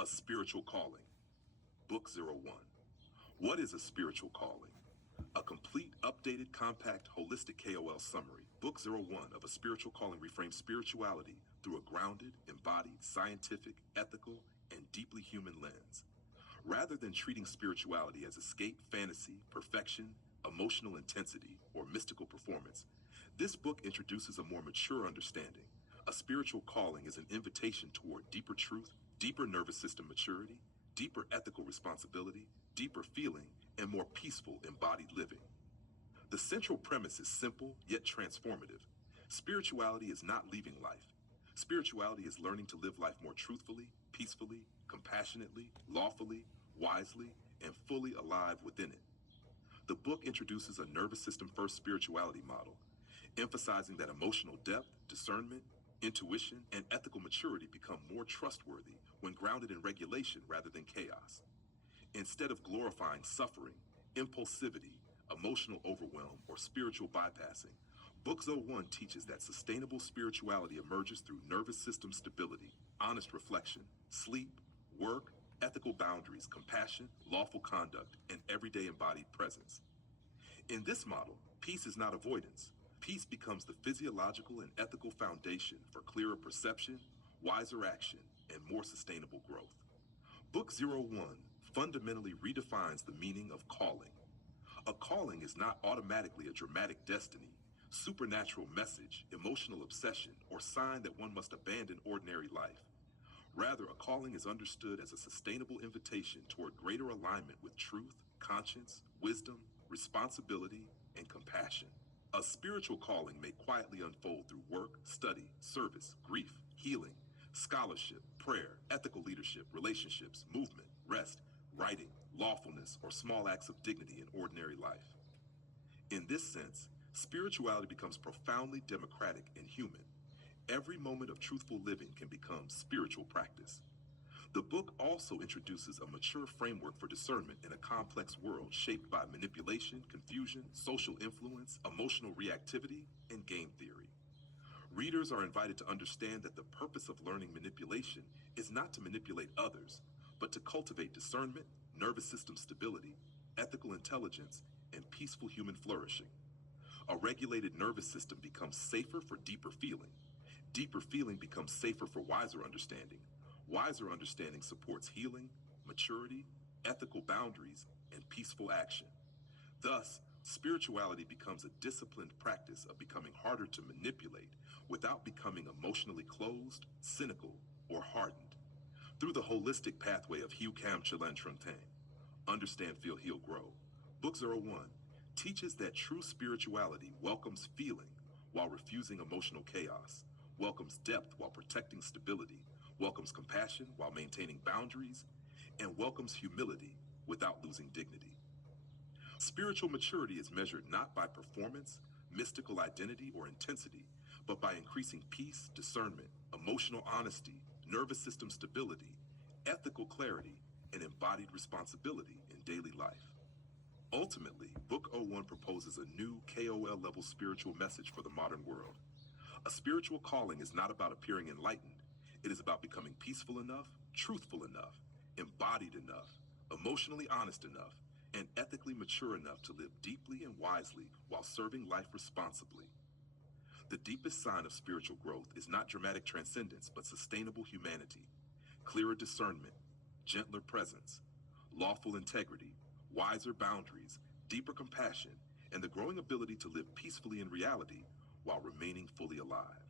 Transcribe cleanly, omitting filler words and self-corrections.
A Spiritual Calling, Book 01. What is a spiritual calling? A complete, updated, compact, holistic KOL summary. Book 01 of A Spiritual Calling reframes spirituality through a grounded, embodied, scientific, ethical, and deeply human lens. Rather than treating spirituality as escape, fantasy, perfection, emotional intensity, or mystical performance, this book introduces a more mature understanding. A spiritual calling is an invitation toward deeper truth, deeper nervous system maturity, deeper ethical responsibility, deeper feeling, and more peaceful embodied living. The central premise is simple yet transformative. Spirituality is not leaving life. Spirituality is learning to live life more truthfully, peacefully, compassionately, lawfully, wisely, and fully alive within it. The book introduces a nervous system first spirituality model, emphasizing that emotional depth, discernment, intuition, and ethical maturity become more trustworthy when grounded in regulation rather than chaos. Instead of glorifying suffering, impulsivity, emotional overwhelm, or spiritual bypassing, Book 01 teaches that sustainable spirituality emerges through nervous system stability, honest reflection, sleep, work, ethical boundaries, compassion, lawful conduct, and everyday embodied presence. In this model, peace is not avoidance. Peace becomes the physiological and ethical foundation for clearer perception, wiser action, and more sustainable growth. Book 01 fundamentally redefines the meaning of calling. A calling is not automatically a dramatic destiny, supernatural message, emotional obsession, or sign that one must abandon ordinary life. Rather, a calling is understood as a sustainable invitation toward greater alignment with truth, conscience, wisdom, responsibility, and compassion. A spiritual calling may quietly unfold through work, study, service, grief, healing, scholarship, prayer, ethical leadership, relationships, movement, rest, writing, lawfulness, or small acts of dignity in ordinary life. In this sense, spirituality becomes profoundly democratic and human. Every moment of truthful living can become spiritual practice. The book also introduces a mature framework for discernment in a complex world shaped by manipulation, confusion, social influence, emotional reactivity, and game theory. Readers are invited to understand that the purpose of learning manipulation is not to manipulate others, but to cultivate discernment, nervous system stability, ethical intelligence, and peaceful human flourishing. A regulated nervous system becomes safer for deeper feeling. Deeper feeling becomes safer for wiser understanding. Wiser understanding supports healing, maturity, ethical boundaries, and peaceful action. Thus, spirituality becomes a disciplined practice of becoming harder to manipulate without becoming emotionally closed, cynical, or hardened. Through the holistic pathway of Hugh Cam Chilen Trentang, Understand, Feel, Heal, Grow, Book 01 teaches that true spirituality welcomes feeling while refusing emotional chaos, welcomes depth while protecting stability, welcomes compassion while maintaining boundaries, and welcomes humility without losing dignity. Spiritual maturity is measured not by performance, mystical identity, or intensity, but by increasing peace, discernment, emotional honesty, nervous system stability, ethical clarity, and embodied responsibility in daily life. Ultimately, Book 01 proposes a new KOL-level spiritual message for the modern world. A spiritual calling is not about appearing enlightened. It is about becoming peaceful enough, truthful enough, embodied enough, emotionally honest enough, and ethically mature enough to live deeply and wisely while serving life responsibly. The deepest sign of spiritual growth is not dramatic transcendence, but sustainable humanity, clearer discernment, gentler presence, lawful integrity, wiser boundaries, deeper compassion, and the growing ability to live peacefully in reality while remaining fully alive.